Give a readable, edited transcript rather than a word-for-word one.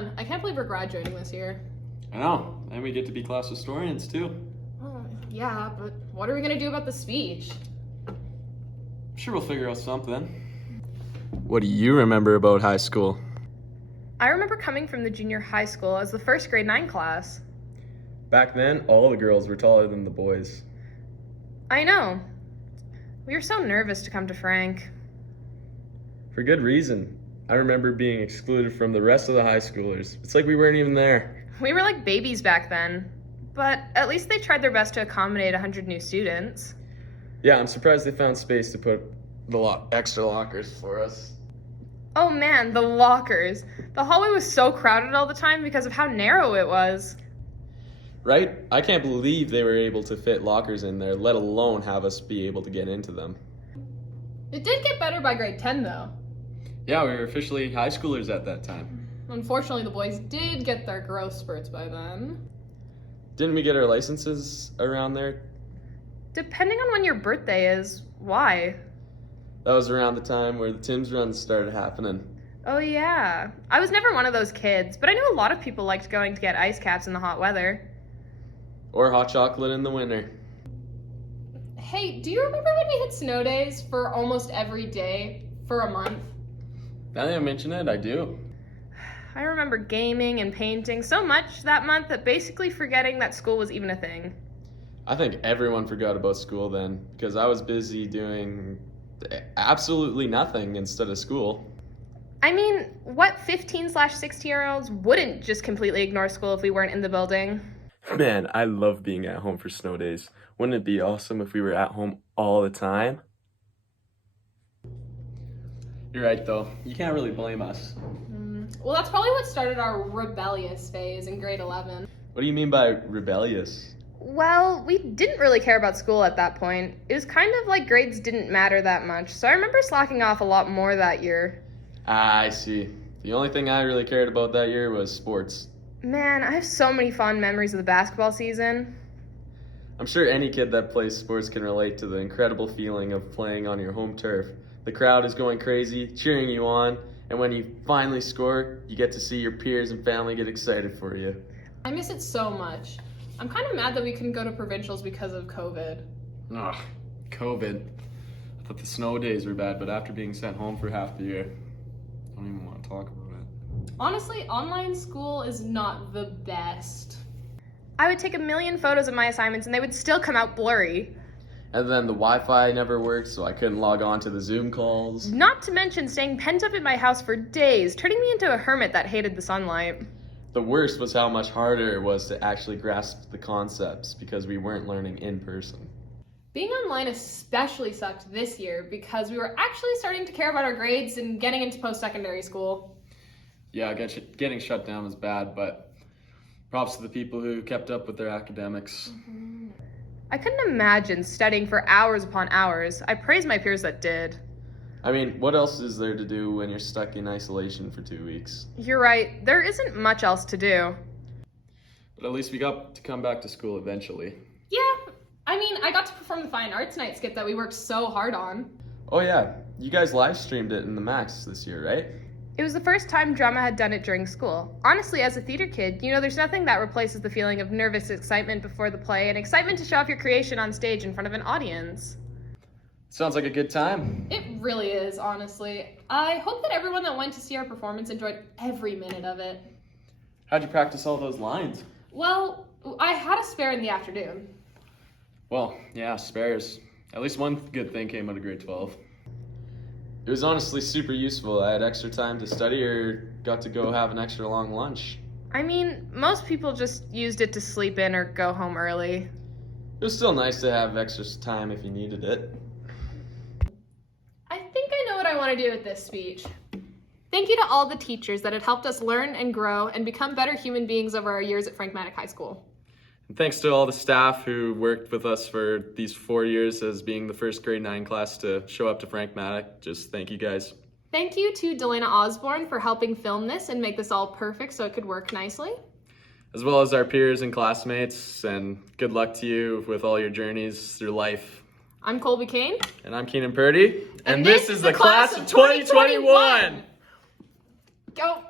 man, I can't believe we're graduating this year. I know, and we get to be class historians too. Oh, yeah, but what are we gonna do about the speech? I'm sure we'll figure out something. What do you remember about high school? I remember coming from the junior high school as the first grade 9 class. Back then, all the girls were taller than the boys. I know. We were so nervous to come to Frank. For good reason. I remember being excluded from the rest of the high schoolers. It's like we weren't even there. We were like babies back then. But at least they tried their best to accommodate 100 new students. Yeah, I'm surprised they found space to put the extra lockers for us. Oh man, the lockers. The hallway was so crowded all the time because of how narrow it was. Right? I can't believe they were able to fit lockers in there, let alone have us be able to get into them. It did get better by grade 10 though. Yeah, we were officially high schoolers at that time. Unfortunately, the boys did get their growth spurts by then. Didn't we get our licenses around there? Depending on when your birthday is, why? That was around the time where the Tim's runs started happening. Oh yeah. I was never one of those kids, but I knew a lot of people liked going to get ice caps in the hot weather. Or hot chocolate in the winter. Hey, do you remember when we had snow days for almost every day for a month? Now that I mention it, I do. I remember gaming and painting so much that month that basically forgetting that school was even a thing. I think everyone forgot about school then, because I was busy doing absolutely nothing instead of school. I mean, what 15/16-year-olds wouldn't just completely ignore school if we weren't in the building? Man, I love being at home for snow days. Wouldn't it be awesome if we were at home all the time? You're right, though. You can't really blame us. Well, that's probably what started our rebellious phase in grade 11. What do you mean by rebellious? Well, we didn't really care about school at that point. It was kind of like grades didn't matter that much, so I remember slacking off a lot more that year. Ah, I see. The only thing I really cared about that year was sports. Man, I have so many fond memories of the basketball season. I'm sure any kid that plays sports can relate to the incredible feeling of playing on your home turf. The crowd is going crazy, cheering you on, and when you finally score, you get to see your peers and family get excited for you. I miss it so much. I'm kind of mad that we couldn't go to provincials because of COVID. Ugh, COVID. I thought the snow days were bad, but after being sent home for half the year, I don't even want to talk about it. Honestly, online school is not the best. I would take a million photos of my assignments and they would still come out blurry. And then the Wi-Fi never worked, so I couldn't log on to the Zoom calls. Not to mention staying pent up in my house for days, turning me into a hermit that hated the sunlight. The worst was how much harder it was to actually grasp the concepts because we weren't learning in person. Being online especially sucked this year because we were actually starting to care about our grades and getting into post-secondary school. Yeah, getting shut down was bad, but props to the people who kept up with their academics. I couldn't imagine studying for hours upon hours. I praise my peers that did. I mean, what else is there to do when you're stuck in isolation for 2 weeks? You're right, there isn't much else to do. But at least we got to come back to school eventually. Yeah, I mean, I got to perform the Fine Arts Night skit that we worked so hard on. Oh yeah, you guys live streamed it in the Max this year, right? It was the first time drama had done it during school. Honestly, as a theater kid, there's nothing that replaces the feeling of nervous excitement before the play and excitement to show off your creation on stage in front of an audience. Sounds like a good time. It really is, honestly. I hope that everyone that went to see our performance enjoyed every minute of it. How'd you practice all those lines? Well, I had a spare in the afternoon. Well, yeah, spares. At least one good thing came out of grade 12. It was honestly super useful. I had extra time to study or got to go have an extra long lunch. I mean, most people just used it to sleep in or go home early. It was still nice to have extra time if you needed it. I think I know what I want to do with this speech. Thank you to all the teachers that had helped us learn and grow and become better human beings over our years at Frank Maddock High School. And thanks to all the staff who worked with us for these 4 years as being the first grade 9 class to show up to Frank Maddock. Just thank you guys. Thank you to Delana Osborne for helping film this and make this all perfect so it could work nicely. As well as our peers and classmates, and good luck to you with all your journeys through life. I'm Colby Caine. And I'm Keenan Purdy. And this is the class of 2021. Go!